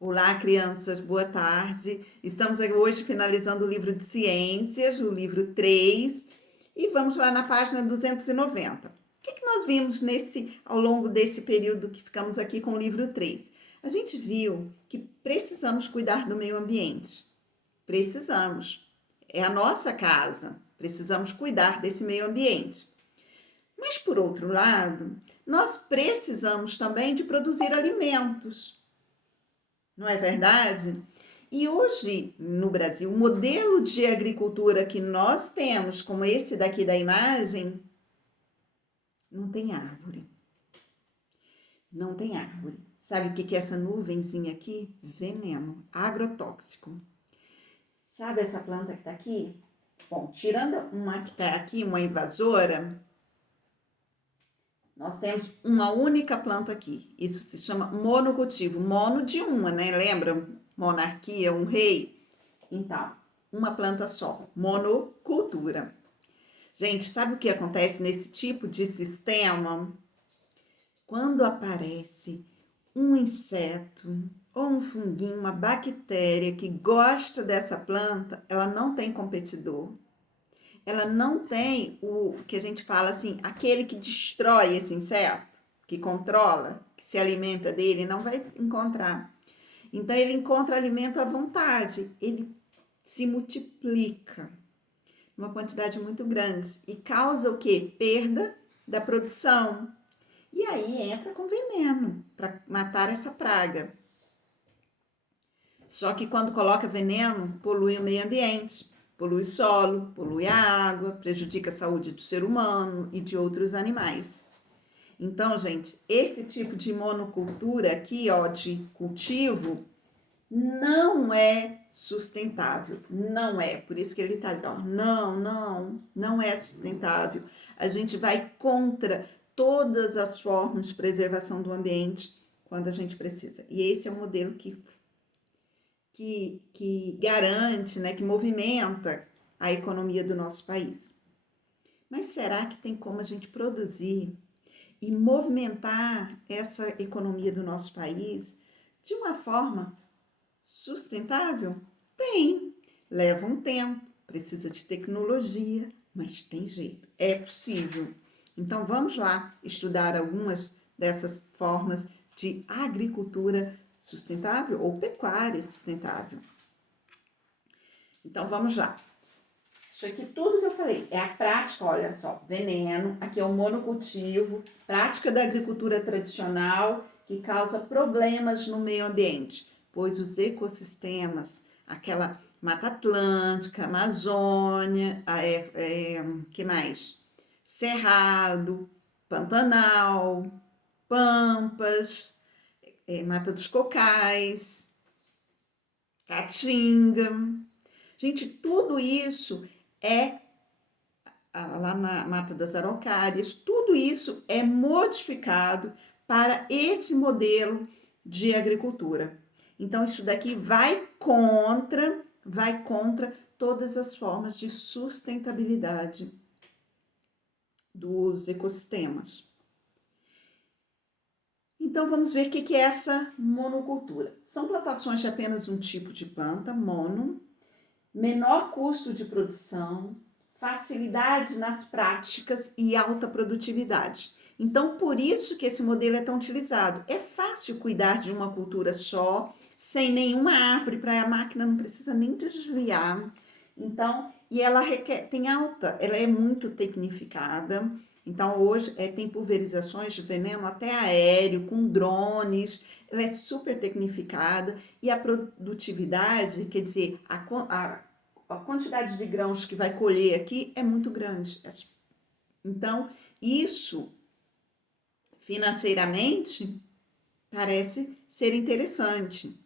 Olá, crianças, boa tarde. Estamos hoje finalizando o livro de ciências, o livro 3, e vamos lá na página 290. O que nós vimos ao longo desse período que ficamos aqui com o livro 3? A gente viu que precisamos cuidar do meio ambiente. Precisamos. É a nossa casa. Precisamos cuidar desse meio ambiente. Mas, por outro lado, nós precisamos também de produzir alimentos. Não é verdade? E hoje, no Brasil, o modelo de agricultura que nós temos, como esse daqui da imagem, não tem árvore. Não tem árvore. Sabe o que é essa nuvenzinha aqui? Veneno, agrotóxico. Sabe essa planta que está aqui? Bom, tirando uma que está aqui, uma invasora, nós temos uma única planta aqui. Isso se chama monocultivo. Mono de uma, né? Lembra? Monarquia, um rei. Então, uma planta só. Monocultura. Gente, sabe o que acontece nesse tipo de sistema? Quando aparece um inseto ou um funguinho, uma bactéria que gosta dessa planta, ela não tem competidor. Ela não tem o que a gente fala assim, aquele que destrói esse inseto, que controla, que se alimenta dele, não vai encontrar. Então, ele encontra alimento à vontade, ele se multiplica uma quantidade muito grande e causa o quê? Perda da produção. E aí entra com veneno para matar essa praga. Só que quando coloca veneno, polui o meio ambiente. Polui o solo, polui a água, prejudica a saúde do ser humano e de outros animais. Então, gente, esse tipo de monocultura aqui, ó, de cultivo, não é sustentável. Não é. Por isso que ele tá ali, ó. Não é sustentável. A gente vai contra todas as formas de preservação do ambiente quando a gente precisa. E esse é o modelo que garante, né, que movimenta a economia do nosso país. Mas será que tem como a gente produzir e movimentar essa economia do nosso país de uma forma sustentável? Tem. Leva um tempo, precisa de tecnologia, mas tem jeito, é possível. Então vamos lá estudar algumas dessas formas de agricultura sustentável ou pecuária sustentável. Então vamos lá. Isso aqui tudo que eu falei é a prática, olha só, veneno, aqui é o monocultivo, prática da agricultura tradicional que causa problemas no meio ambiente, pois os ecossistemas, aquela Mata Atlântica, Amazônia, que mais? Cerrado, Pantanal, Pampas, Mata dos Cocais, Caatinga. Gente, tudo isso lá na Mata das Araucárias, tudo isso é modificado para esse modelo de agricultura. Então, isso daqui vai contra todas as formas de sustentabilidade dos ecossistemas. Então, vamos ver o que é essa monocultura. São plantações de apenas um tipo de planta, mono, menor custo de produção, facilidade nas práticas e alta produtividade. Então, por isso que esse modelo é tão utilizado. É fácil cuidar de uma cultura só, sem nenhuma árvore, para a máquina não precisa nem desviar. Então, e ela ela é muito tecnificada. Então, hoje tem pulverizações de veneno até aéreo, com drones, ela é super tecnificada e a produtividade, quer dizer, a quantidade de grãos que vai colher aqui é muito grande. Então, isso financeiramente parece ser interessante.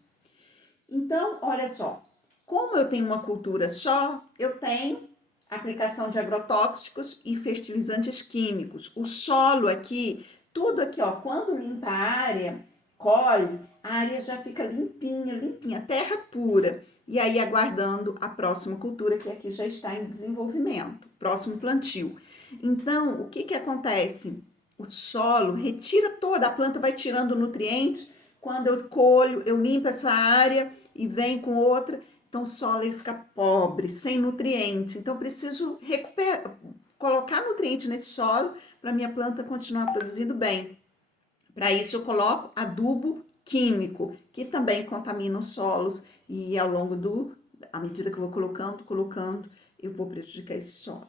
Então, olha só, como eu tenho uma cultura só, eu tenho aplicação de agrotóxicos e fertilizantes químicos. O solo aqui, tudo aqui, ó, quando limpa a área, colhe, a área já fica limpinha, terra pura. E aí aguardando a próxima cultura, que aqui já está em desenvolvimento, próximo plantio. Então, o que acontece? O solo retira toda, a planta vai tirando nutrientes, quando eu colho, eu limpo essa área e venho com outra, então o solo ele fica pobre, sem nutriente. Então eu preciso colocar nutriente nesse solo para minha planta continuar produzindo bem. Para isso eu coloco adubo químico, que também contamina os solos e ao longo à medida que eu vou colocando, eu vou prejudicar esse solo.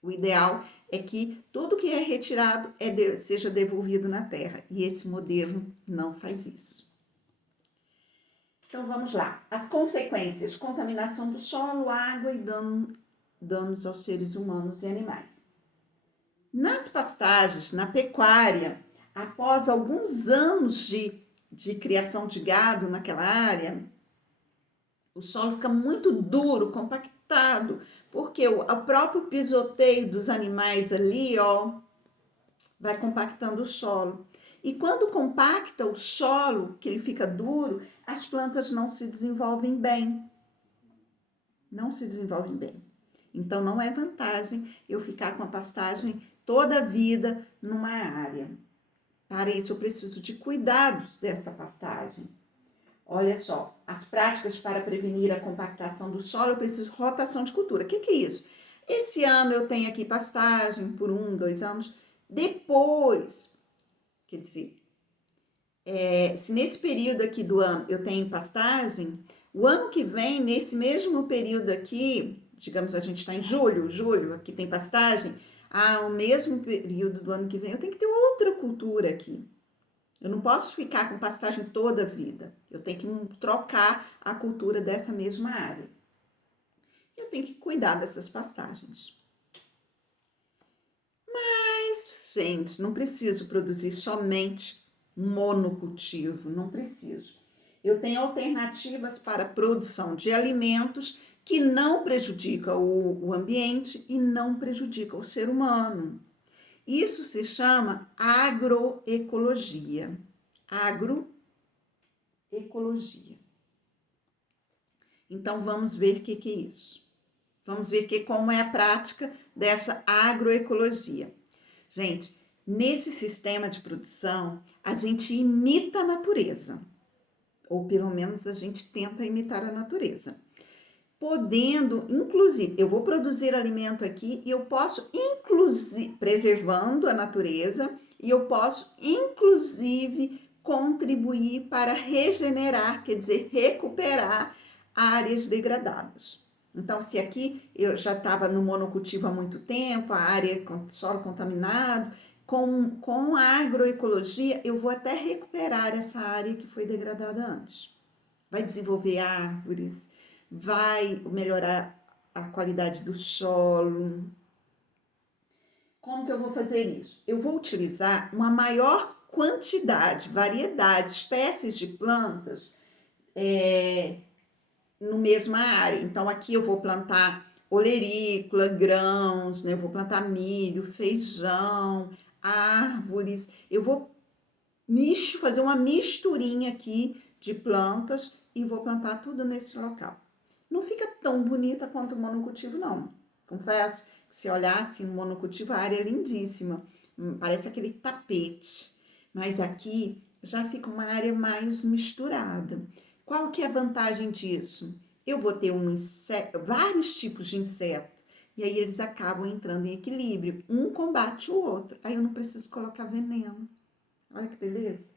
O ideal é que tudo que é retirado seja devolvido na terra, e esse modelo não faz isso. Então vamos lá. As consequências: contaminação do solo, água e danos aos seres humanos e animais. Nas pastagens, na pecuária, após alguns anos de criação de gado naquela área, o solo fica muito duro, compactado, porque o próprio pisoteio dos animais ali, ó, vai compactando o solo. E quando compacta o solo, que ele fica duro, as plantas não se desenvolvem bem. Não se desenvolvem bem. Então, não é vantagem eu ficar com a pastagem toda a vida numa área. Para isso, eu preciso de cuidados dessa pastagem. Olha só, as práticas para prevenir a compactação do solo, eu preciso de rotação de cultura. O que é isso? Esse ano eu tenho aqui pastagem por 1, 2 anos. Depois, quer dizer, se nesse período aqui do ano eu tenho pastagem, o ano que vem, nesse mesmo período aqui, digamos, a gente está em julho, aqui tem pastagem, o mesmo período do ano que vem, eu tenho que ter outra cultura aqui. Eu não posso ficar com pastagem toda a vida. Eu tenho que trocar a cultura dessa mesma área. Eu tenho que cuidar dessas pastagens. Mas, gente, não preciso produzir somente monocultivo, não preciso. Eu tenho alternativas para a produção de alimentos que não prejudicam o ambiente e não prejudicam o ser humano. Isso se chama agroecologia. Agroecologia. Então, vamos ver o que é isso. Vamos ver como é a prática dessa agroecologia. Gente, nesse sistema de produção, a gente imita a natureza. Ou pelo menos a gente tenta imitar a natureza. Podendo, inclusive, eu vou produzir alimento aqui e eu posso, inclusive, preservando a natureza, e eu posso, inclusive, contribuir para regenerar, quer dizer, recuperar áreas degradadas. Então, se aqui eu já estava no monocultivo há muito tempo, a área com solo contaminado, com a agroecologia, eu vou até recuperar essa área que foi degradada antes. Vai desenvolver árvores, vai melhorar a qualidade do solo. Como que eu vou fazer isso? Eu vou utilizar uma maior quantidade, variedade, espécies de plantas no mesma área. Então, aqui eu vou plantar olerícola, grãos, né? Eu vou plantar milho, feijão, árvores. Eu vou fazer uma misturinha aqui de plantas e vou plantar tudo nesse local. Não fica tão bonita quanto o monocultivo, não. Confesso que se olhasse no monocultivo, a área é lindíssima. Parece aquele tapete. Mas aqui já fica uma área mais misturada. Qual que é a vantagem disso? Eu vou ter vários tipos de inseto. E aí eles acabam entrando em equilíbrio. Um combate o outro. Aí eu não preciso colocar veneno. Olha que beleza.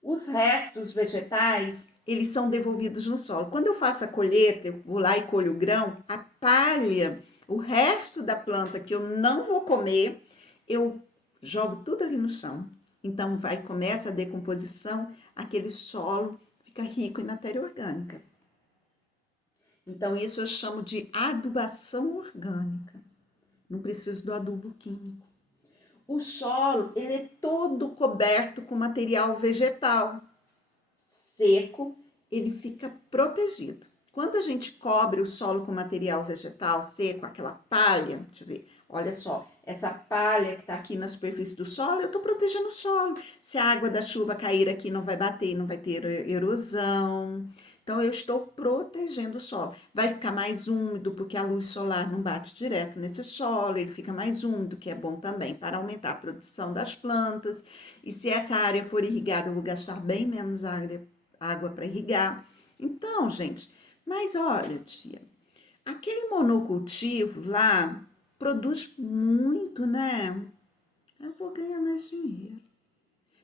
Os restos vegetais, eles são devolvidos no solo. Quando eu faço a colheita, eu vou lá e colho o grão, a palha, o resto da planta que eu não vou comer, eu jogo tudo ali no chão. Então, começa a decomposição, aquele solo fica rico em matéria orgânica. Então, isso eu chamo de adubação orgânica. Não preciso do adubo químico. O solo, ele é todo coberto com material vegetal. Seco, ele fica protegido. Quando a gente cobre o solo com material vegetal seco, aquela palha, deixa eu ver, olha só, essa palha que está aqui na superfície do solo, eu estou protegendo o solo. Se a água da chuva cair aqui, não vai bater, não vai ter erosão. Então, eu estou protegendo o solo. Vai ficar mais úmido, porque a luz solar não bate direto nesse solo, ele fica mais úmido, que é bom também para aumentar a produção das plantas. E se essa área for irrigada, eu vou gastar bem menos água para irrigar. Então, gente, mas olha, tia, aquele monocultivo lá produz muito, né? Eu vou ganhar mais dinheiro.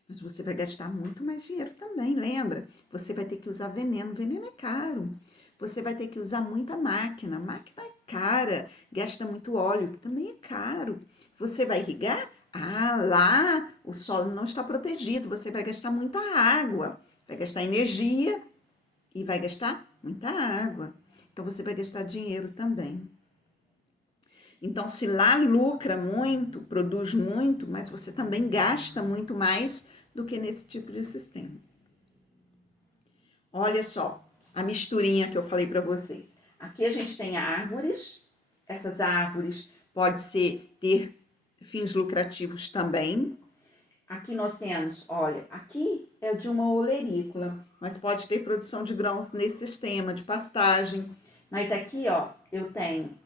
Mas você vai gastar muito mais dinheiro também, lembra? Você vai ter que usar veneno, veneno é caro. Você vai ter que usar muita máquina, máquina é cara, gasta muito óleo, que também é caro. Você vai irrigar? Ah, lá o solo não está protegido, você vai gastar muita água, vai gastar energia e vai gastar muita água. Então você vai gastar dinheiro também. Então, se lá lucra muito, produz muito, mas você também gasta muito mais do que nesse tipo de sistema. Olha só, a misturinha que eu falei para vocês. Aqui a gente tem árvores, essas árvores pode ser ter fins lucrativos também. Aqui nós temos, olha, aqui é de uma olerícola, mas pode ter produção de grãos nesse sistema de pastagem. Mas aqui, ó, eu tenho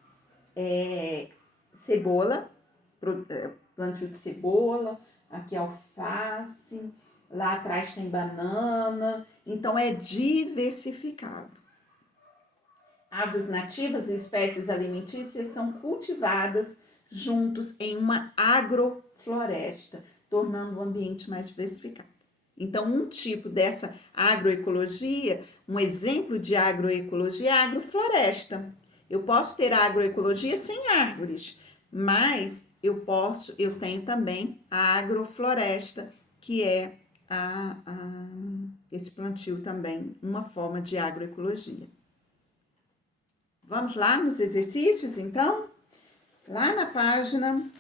cebola, plantio de cebola, aqui alface, lá atrás tem banana, então é diversificado. Árvores nativas e espécies alimentícias são cultivadas juntos em uma agrofloresta, tornando o ambiente mais diversificado. Então, um tipo dessa agroecologia, um exemplo de agroecologia é a agrofloresta. Eu posso ter agroecologia sem árvores, mas eu tenho também a agrofloresta, que é esse plantio também, uma forma de agroecologia. Vamos lá nos exercícios, então? Lá na página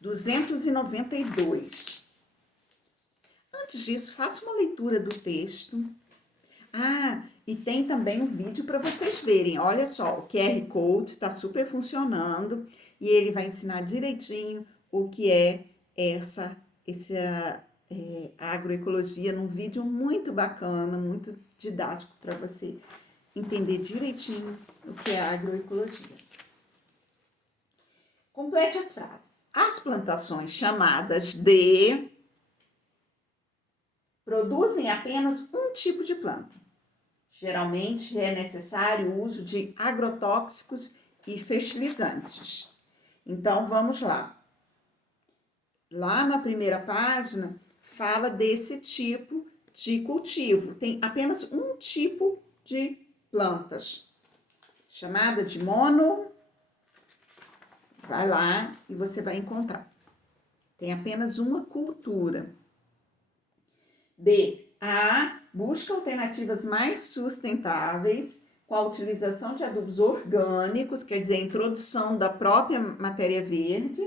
292. Antes disso, faça uma leitura do texto. E tem também um vídeo para vocês verem. Olha só, o QR Code está super funcionando e ele vai ensinar direitinho o que é essa agroecologia num vídeo muito bacana, muito didático para você entender direitinho o que é agroecologia. Complete as frases. As plantações chamadas de produzem apenas um tipo de planta. Geralmente é necessário o uso de agrotóxicos e fertilizantes. Então, vamos lá. Lá na primeira página, fala desse tipo de cultivo. Tem apenas um tipo de plantas, chamada de mono. Vai lá e você vai encontrar. Tem apenas uma cultura. B. Busca alternativas mais sustentáveis com a utilização de adubos orgânicos, quer dizer, a introdução da própria matéria verde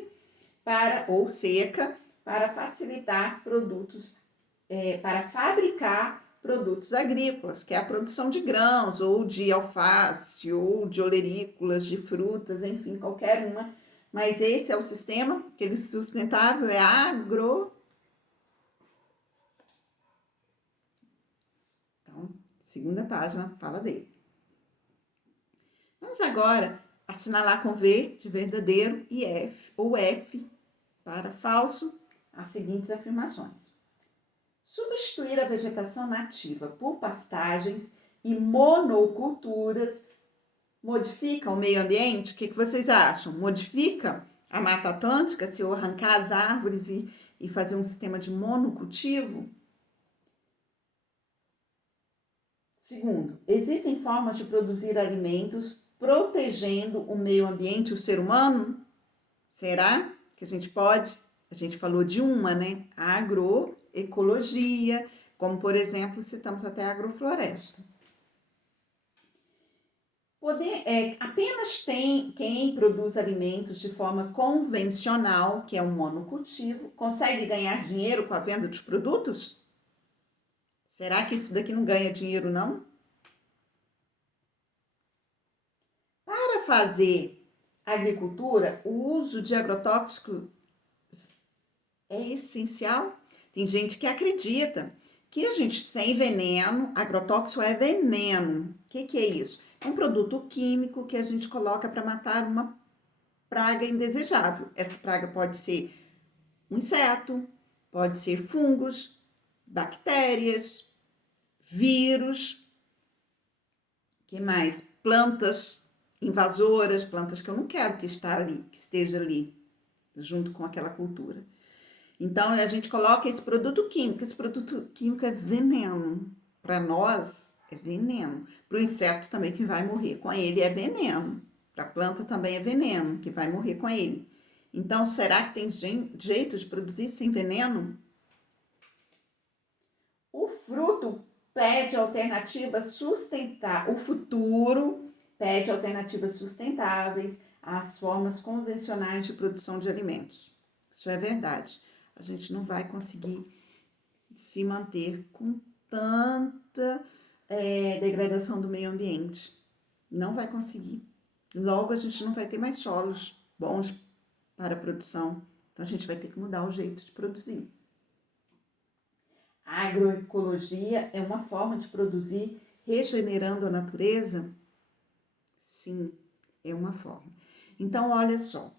ou seca, para facilitar produtos, para fabricar produtos agrícolas, que é a produção de grãos, ou de alface, ou de olerícolas, de frutas, enfim, qualquer uma. Mas esse é o sistema, aquele sustentável é segunda página fala dele. Vamos agora assinalar com V de verdadeiro e F, ou F para falso, as seguintes afirmações. Substituir a vegetação nativa por pastagens e monoculturas modifica o meio ambiente? O que vocês acham? Modifica a Mata Atlântica se eu arrancar as árvores e fazer um sistema de monocultivo? Segundo, existem formas de produzir alimentos protegendo o meio ambiente, o ser humano? Será que a gente pode? A gente falou de uma, né? A agroecologia, como por exemplo, citamos até a agrofloresta. Apenas tem quem produz alimentos de forma convencional, que é um monocultivo, consegue ganhar dinheiro com a venda dos produtos? Será que isso daqui não ganha dinheiro, não? Para fazer agricultura, o uso de agrotóxicos é essencial. Tem gente que acredita Que a gente, sem veneno, agrotóxico é veneno. O que é isso? É um produto químico que a gente coloca para matar uma praga indesejável. Essa praga pode ser um inseto, pode ser fungos, bactérias, vírus, que mais? Plantas invasoras, plantas que eu não quero que esteja ali, junto com aquela cultura. Então, a gente coloca esse produto químico. Esse produto químico é veneno. Para nós, é veneno. Para o inseto também, que vai morrer com ele, é veneno. Para a planta também é veneno, que vai morrer com ele. Então, será que tem jeito de produzir sem veneno? O fruto pede alternativas sustentáveis. O futuro pede alternativas sustentáveis às formas convencionais de produção de alimentos. Isso é verdade. A gente não vai conseguir se manter com tanta degradação do meio ambiente. Não vai conseguir. Logo, a gente não vai ter mais solos bons para a produção. Então, a gente vai ter que mudar o jeito de produzir. A agroecologia é uma forma de produzir regenerando a natureza? Sim, é uma forma. Então, olha só,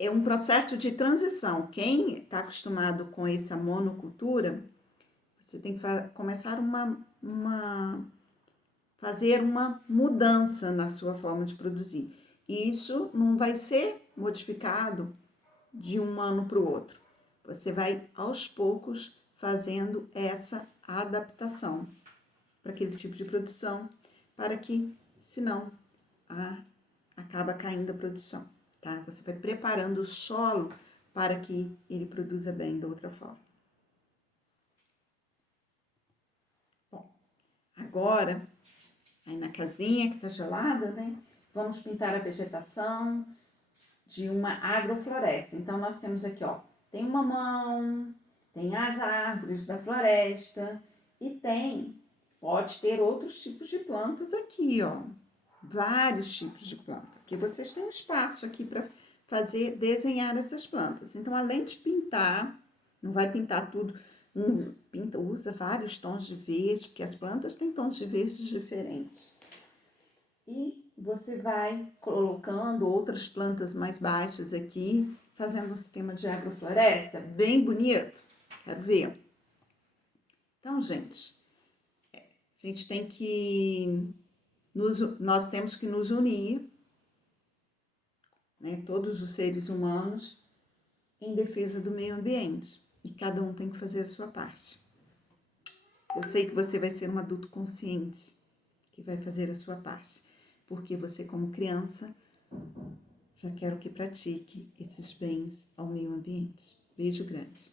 é um processo de transição. Quem está acostumado com essa monocultura, você tem que começar fazer uma mudança na sua forma de produzir. E isso não vai ser modificado de um ano para o outro. Você vai, aos poucos, fazendo essa adaptação para aquele tipo de produção, para que, senão, acaba caindo a produção. Tá? Você vai preparando o solo para que ele produza bem da outra forma. Bom, agora, aí na casinha que está gelada, né? Vamos pintar a vegetação de uma agrofloresta. Então, nós temos aqui, ó, tem um mamão, tem as árvores da floresta e pode ter outros tipos de plantas aqui, ó. Vários tipos de planta. Aqui vocês têm um espaço aqui para desenhar essas plantas. Então, além de pintar, não vai pintar tudo, usa vários tons de verde, porque as plantas têm tons de verde diferentes. E você vai colocando outras plantas mais baixas aqui, fazendo um sistema de agrofloresta bem bonito. Quero ver. Então, gente, a gente tem que nós temos que nos unir, né, todos os seres humanos, em defesa do meio ambiente. E cada um tem que fazer a sua parte. Eu sei que você vai ser um adulto consciente, que vai fazer a sua parte. Porque você, como criança, já quero que pratique esses bens ao meio ambiente. Beijo grande.